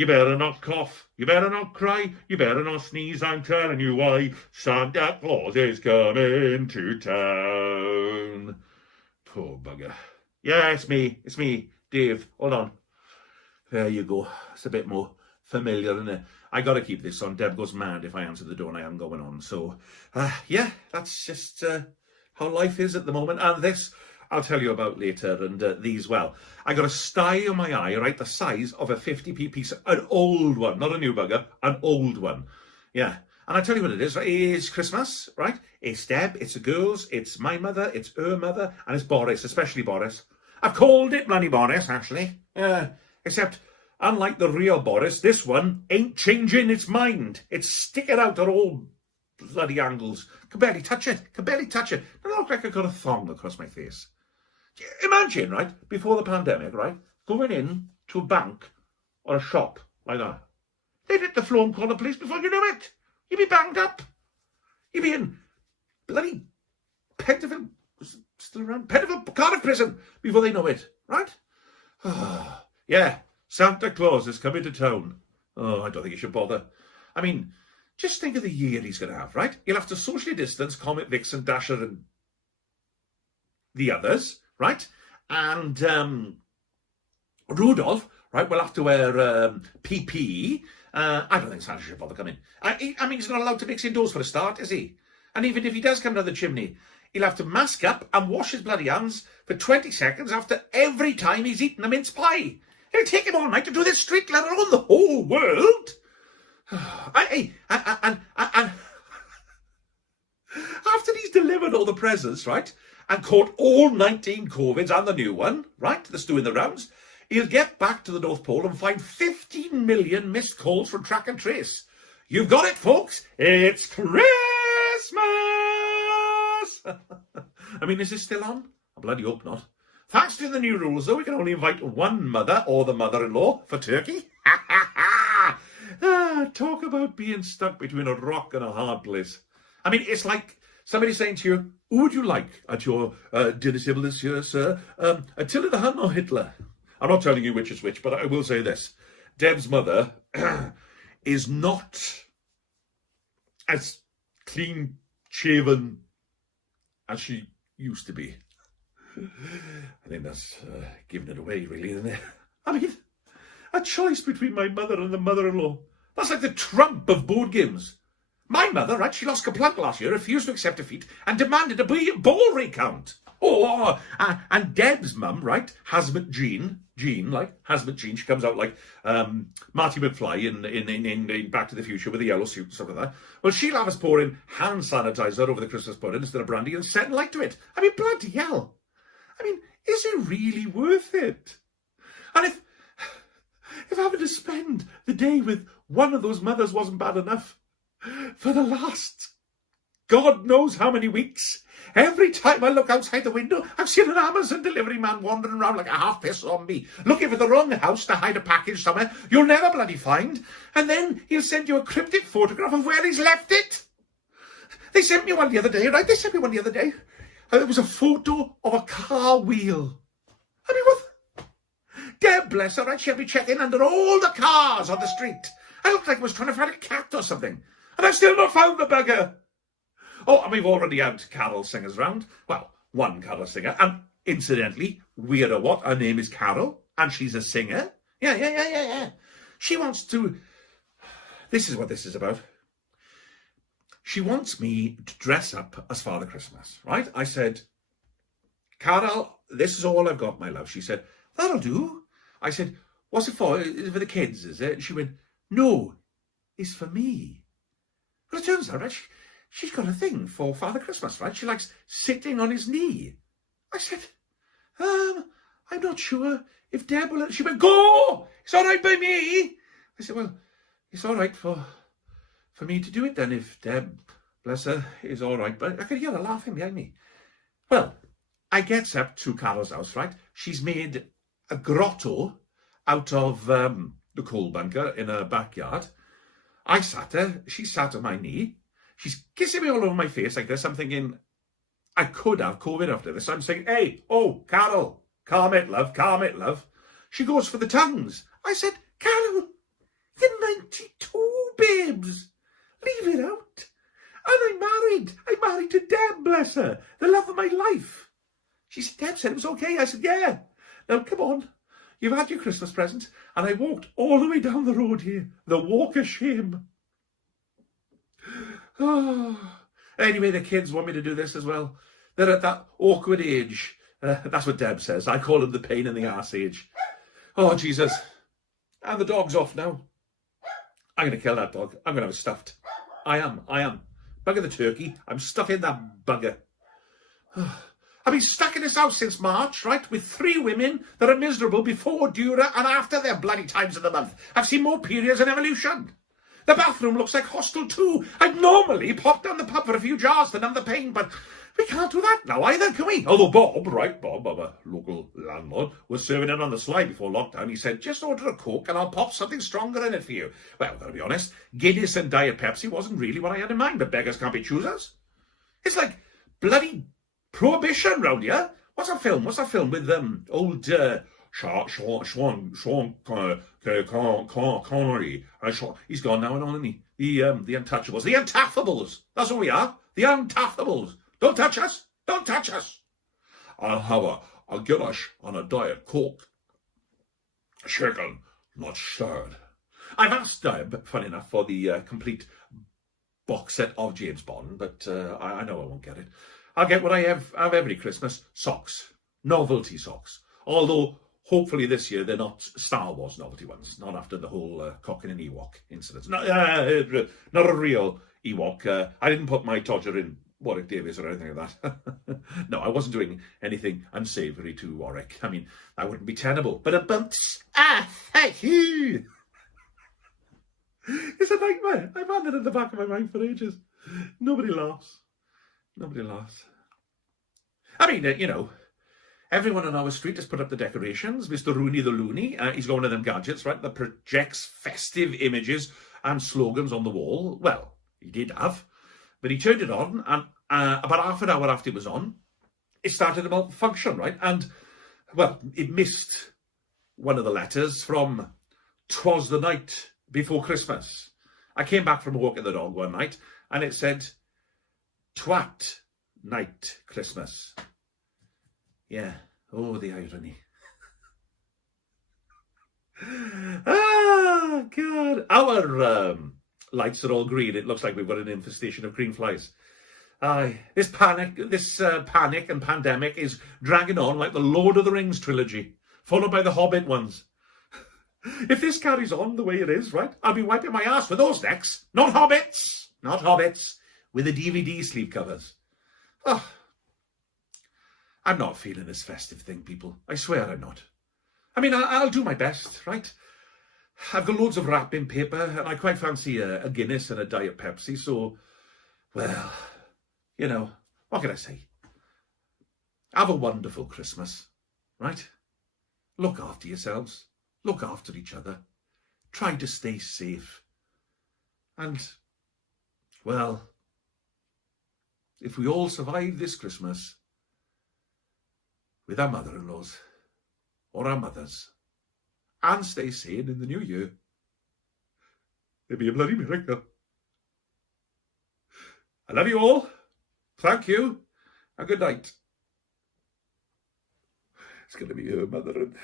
You better not cough. You better not cry. You better not sneeze. I'm telling you why. Santa Claus is coming to town. Poor bugger. Yeah, it's me. It's me, Dave. Hold on. There you go. It's a bit more familiar, isn't it? I got to keep this on. Deb goes mad if I answer the door and I am going on. So, yeah, that's just how life is at the moment. And this I'll tell you about later. And these, well, I got a sty on my eye, right, the size of a 50p piece, an old one, not a new bugger, an old one. Yeah. And I tell you what it is, right? It's Christmas, right? It's Deb, it's the girls, it's my mother, it's her mother, and it's Boris, especially Boris. I've called it bloody Boris, actually. Yeah. Except, unlike the real Boris, this one ain't changing its mind. It's sticking out at all bloody angles. Can barely touch it. Can barely touch it. I look like I got a thong across my face. Imagine, right, before the pandemic, right, going in to a bank or a shop like that. They'd hit the floor and call the police before you knew it. You'd be banged up. You'd be in bloody Pentonville, still around, Pentonville, Cardiff prison before they know it, right? Yeah, Santa Claus is coming to town. Oh, I don't think you should bother. I mean, just think of the year he's going to have, right? He'll have to socially distance Comet, Vixen, Dasher and the others, right? And Rudolph, right, will have to wear PPE. I don't think Santa should bother coming. I mean, he's not allowed to mix indoors for a start, is he? And even if he does come down the chimney, he'll have to mask up and wash his bloody hands for 20 seconds after every time he's eaten a mince pie. It'll take him all night to do this street, let alone the whole world. And after he's delivered all the presents, right, and caught all 19 COVIDs and the new one, right, that's doing the rounds, he'll get back to the North Pole and find 15 million missed calls from Track and Trace. You've got it, folks. It's Christmas. I mean, is this still on? I bloody hope not. Thanks to the new rules, though, we can only invite one mother or the mother-in-law for turkey. Talk about being stuck between a rock and a hard place. I mean, it's like somebody saying to you, who would you like at your dinner table this year, sir? Attila the Hun or Hitler? I'm not telling you which is which, but I will say this. Deb's mother is not as clean-shaven as she used to be. I think that's giving it away, really, isn't it? I mean, a choice between my mother and the mother-in-law. That's like the Trump of board games. My mother, right, she lost Kaplunk last year, refused to accept defeat, and demanded a ball recount. And Deb's mum, right, Hazmat Jean, Hazmat Jean, she comes out like Marty McFly in Back to the Future with a yellow suit and stuff like that. Well, she'll have us pouring hand sanitizer over the Christmas pudding instead of brandy and setting light to it. I mean, bloody hell. I mean, is it really worth it? And if having to spend the day with one of those mothers wasn't bad enough, for the last God knows how many weeks, every time I look outside the window, I've seen an Amazon delivery man wandering around like a half-pissed zombie, looking for the wrong house to hide a package somewhere you'll never bloody find, and then he'll send you a cryptic photograph of where he's left it. They sent me one the other day, right? It was a photo of a car wheel. I mean, what? Deb, bless her, right? She'll be checking under all the cars on the street. I looked like I was trying to find a cat or something. And I've still not found the bugger. Oh, and we've already had carol singers round. Well, one carol singer. And incidentally, weirder what, her name is Carol. And she's a singer. Yeah. She wants to... This is what this is about. She wants me to dress up as Father Christmas, right? I said, Carol, this is all I've got, my love. She said, that'll do. I said, what's it for? Is it for the kids, is it? And she went, no, it's for me. Well, it turns out, right, she's got a thing for Father Christmas, right? She likes sitting on his knee. I said, I'm not sure if Deb will... She went, go! It's all right by me. I said, well, it's all right for me to do it then, if Deb, bless her, is all right. But I could hear her laughing behind me. Well, I gets up to Carol's house, right? She's made a grotto out of the coal bunker in her backyard. I sat her, she sat on my knee. She's kissing me all over my face like this. I'm thinking, I could have COVID after this. I'm saying, hey, oh, Carol, calm it, love. She goes for the tongues. I said, Carol, You're 92, babes. Leave it out. And I'm married. I'm married to Deb, bless her. The love of my life. She said, Deb said it was okay. I said, yeah. Now, come on. You've had your Christmas present. And I walked all the way down the road here. The walk of shame. Oh. Anyway, the kids want me to do this as well. They're at that awkward age. That's what Deb says. I call them the pain in the arse age. Oh, Jesus. And the dog's off now. I'm going to kill that dog. I'm going to have it stuffed. I am. Bugger the turkey. I'm stuffing that bugger. I've been stuck in this house since March, right, with 3 women that are miserable before, during and after their bloody times of the month. I've seen more periods in evolution. The bathroom looks like Hostel 2. I'd normally pop down the pub for a few jars to numb the pain, but we can't do that now either, can we? Although Bob, our local landlord, was serving it on the sly before lockdown. He said, just order a Coke and I'll pop something stronger in it for you. Well, gotta be honest, Guinness and Diet Pepsi wasn't really what I had in mind, but beggars can't be choosers. It's bloody prohibition round here. What's that film with old Sean Connery? He's gone now, isn't he? The Untouchables, the Untaffables. That's what we are. The Untaffables. Don't touch us. Don't touch us. I'll have a Guinness on a Diet Coke. Shaken, not stirred. I've asked Deb, funny enough, for the complete box set of James Bond, but I know I won't get it. I'll get what I have every Christmas, socks. Novelty socks. Although, hopefully this year they're not Star Wars novelty ones. Not after the whole cocking an Ewok incident. Not a real Ewok. I didn't put my Todger in Warwick Davis or anything like that. No, I wasn't doing anything unsavoury to Warwick. I mean, that wouldn't be tenable. But a bumps. Thank you. It's a nightmare. I've had it in the back of my mind for ages. Nobody laughs. I mean, everyone on our street has put up the decorations. Mr. Rooney the Looney, he's got one of them gadgets, right, that projects festive images and slogans on the wall. Well, he did have. But he turned it on, and about half an hour after it was on, it started to malfunction, right? And, well, it missed one of the letters from "'Twas the Night Before Christmas." I came back from walking the dog one night, and it said, "Twat Night Christmas." Yeah. Oh, the irony. Ah, God. Our lights are all green. It looks like we've got an infestation of green flies. Aye. This panic and pandemic is dragging on like the Lord of the Rings trilogy, followed by the Hobbit ones. If this carries on the way it is, right, I'll be wiping my ass with those necks. Not hobbits, with the DVD sleeve covers. Oh, I'm not feeling this festive thing, people. I swear I'm not. I mean, I'll do my best, right? I've got loads of wrapping paper, and I quite fancy a Guinness and a Diet Pepsi, so, well, what can I say? Have a wonderful Christmas, right? Look after yourselves. Look after each other. Try to stay safe. And, well, if we all survive this Christmas with our mother-in-laws or our mothers and stay sane in the new year, it'd be a bloody miracle. I love you all. Thank you. And good night. It's going to be your mother and